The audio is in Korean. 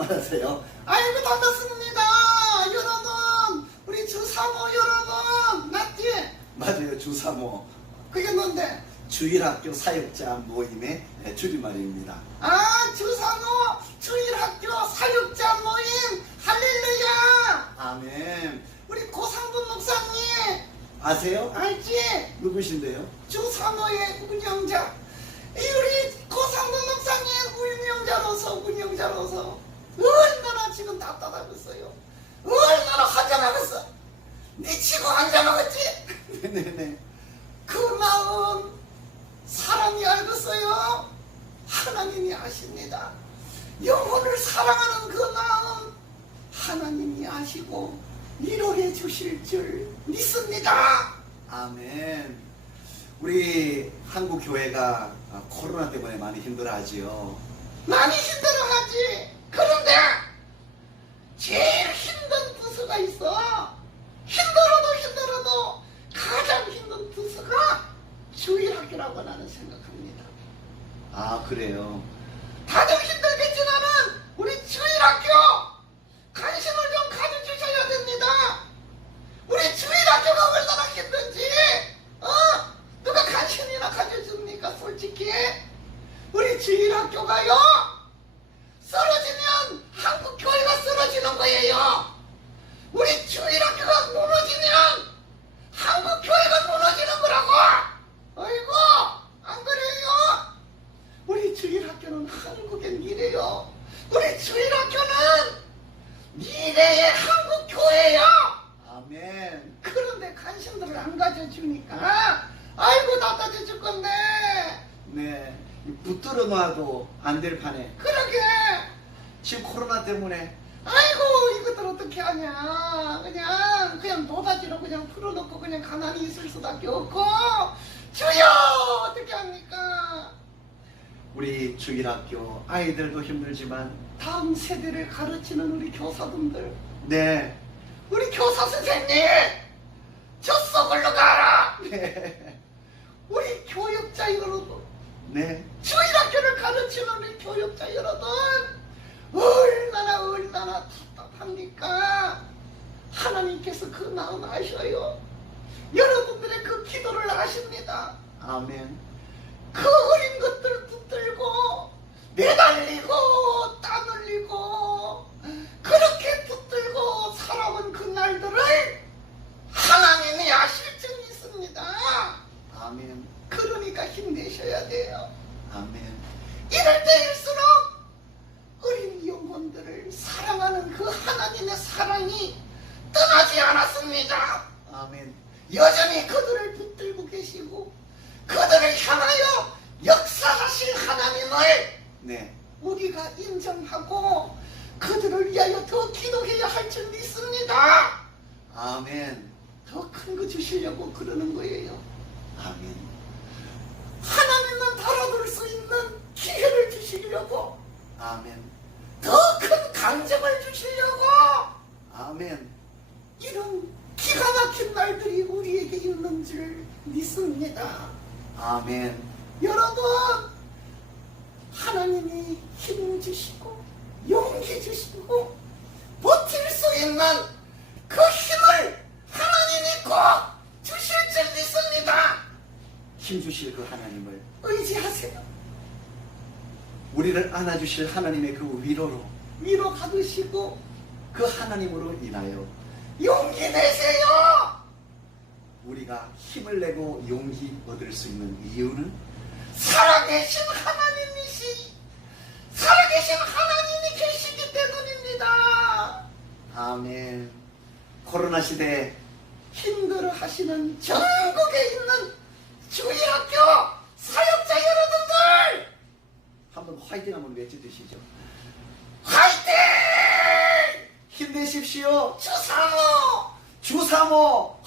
그만하세요. 아이고 반갑습니다 여러분 우리 주사모 여러분 맞지? 맞아요. 주사모 그게 뭔데? 주일학교 사역자 모임의 줄임말입니다. 아 주사모 주일학교 사육자 모임 할렐루야 아멘. 우리 고상분 목사님 아세요? 알지? 누구신데요? 주사모의 운영자 이 우리 고상분 목사님 운영자로서 운영자로서 얼마나 지금 답답하겠어요 얼마나 환장하겠어 미치고 환장하겠지 네네네. 그 마음 사람이 알겠어요 하나님이 아십니다 영혼을 사랑하는 그 마음 하나님이 아시고 위로해 주실 줄 믿습니다 아멘. 우리 한국 교회가 아, 코로나 때문에 많이 힘들어하지요. 많이 힘들어하지. 그런데 제일 힘든 부서가 있어. 힘들어도 힘들어도 가장 힘든 부서가 주일학교라고 나는 생각합니다. 아 그래요. 다들 힘들겠지만은 우리 주일학교 관심을 좀 가져주셔야 됩니다. 우리 주일학교가 얼마나 힘든지 어 누가 관심이나 가져줍니까 솔직히 우리 주일학교가요 쓰러지면 한국 교회가 쓰러지는 거예요. 우리 주일학교가 무너지면 한국 교회가 무너지는 거라고. 아이고 안 그래요? 우리 주일학교는 한국의 미래요. 우리 주일학교는 미래의 한국 교회요. 아멘. 그런데 관심들을 안 가져주니까 아이고 답답해 죽겠네. 네. 이 붙들어 놔도 안 될 판에 그러게. 지금 코로나 때문에 아이고 이것들 어떻게 하냐 그냥 그냥 노다지로 그냥 풀어놓고 그냥 가만히 있을 수밖에 없고 주여 어떻게 합니까 우리 주일학교 아이들도 힘들지만 다음 세대를 가르치는 우리 교사분들 네. 우리 교사 선생님 저 썩을로 가라 네. 우리 교육자 여러분 네. 주일학교를 가르치는 우리 교육자 여러분 얼마나 얼마나 답답합니까 하나님께서 그 마음 아셔요 여러분들의 그 기도를 아십니다 아멘. 그 어린 것들 붙들고 매달리고 땀 흘리고 그렇게 붙들고 살아온 그 날들을 하나님이 아실 줄 믿습니다 아멘. 그러니까 힘내셔야 돼요 아멘. 이럴 때일수록 어린 영혼들을 사랑하는 그 하나님의 사랑이 떠나지 않았습니다. 아멘. 여전히 그들을 붙들고 계시고 그들을 향하여 역사하실 하나님을 네. 우리가 인정하고 위하여 더 기도해야 할 줄 믿습니다. 아멘. 더 큰 거 주시려고 그러는 거예요. 아멘. 하나님만 바라볼 수 있는 기회를 주시려고 아멘. 더 큰 강정을 주시려고 아멘. 이런 기가 막힌 날들이 우리에게 있는 줄 믿습니다. 아멘. 여러분, 하나님이 힘 주시고, 용기 주시고, 버틸 수 있는 그 힘을 하나님이 꼭 주실 줄 믿습니다. 힘 주실 그 하나님을 의지하세요. 우리를 안아주실 하나님의 그 위로로 위로 받으시고, 그 하나님으로 인하여 용기 내세요. 우리가 힘을 내고 용기 얻을 수 있는 이유는 살아계신 하나님이시, 살아계신 하나님 아멘. 코로나 시대에 힘들어 하시는 전국에 있는 주일학교 사역자 여러분들 한번 화이팅 한번 외쳐주시죠. 화이팅! 힘내십시오. 주사모 주사모!